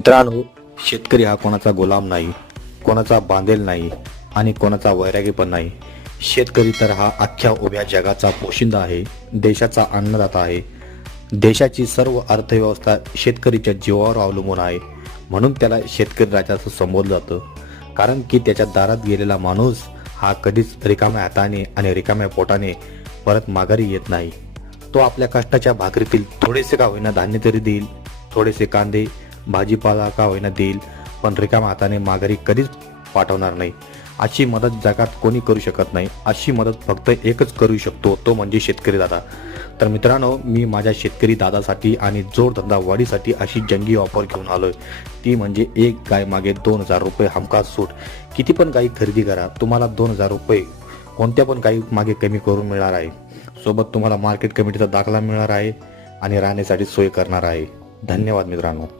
मित्रांनो, शेतकरी हा कोणाचा गुलाम नाही, कोणाचा बांधेल नाही आणि कोणाचा वैरागी पण नाही. शेतकरी तर हा अख्ख्या उभ्या जगाचा पोशिंदा आहे, देशाचा अन्नदाता आहे. देशाची सर्व अर्थव्यवस्था शेतकरीच्या जीवावर अवलंबून आहे. म्हणून त्याला शेतकरी राजा असं संबोधलं जातं. कारण की त्याच्या दारात गेलेला माणूस हा कधीच रिकाम्या हाताने आणि रिकाम्या पोटाने परत माघारी येत नाही. तो आपल्या कष्टाच्या भाकरीतील थोडेसे का होईना धान्य तरी देईल, थोडेसे कांदे भाजीपाला का होईना देईल, पण रिकाम्या हाताने माघारी कधीच पाठवणार नाही. अशी मदत जगात कोणी करू शकत नाही. अशी मदत फक्त एकच करू शकतो, तो म्हणजे शेतकरी दादा. तर मित्रांनो, मी माझ्या शेतकरी दादासाठी आणि जोडधंदा वाढीसाठी अशी जंगी ऑफर घेऊन आलोय. ती म्हणजे एक गाय मागे 2,000 रुपये हमखास सूट. किती पण गाई खरेदी करा, तुम्हाला 2,000 रुपये कोणत्या पण गाई मागे कमी करून मिळणार आहे. सोबत तुम्हाला मार्केट कमिटीचा दाखला मिळणार आहे आणि राहण्यासाठी सोय करणार आहे. धन्यवाद मित्रांनो.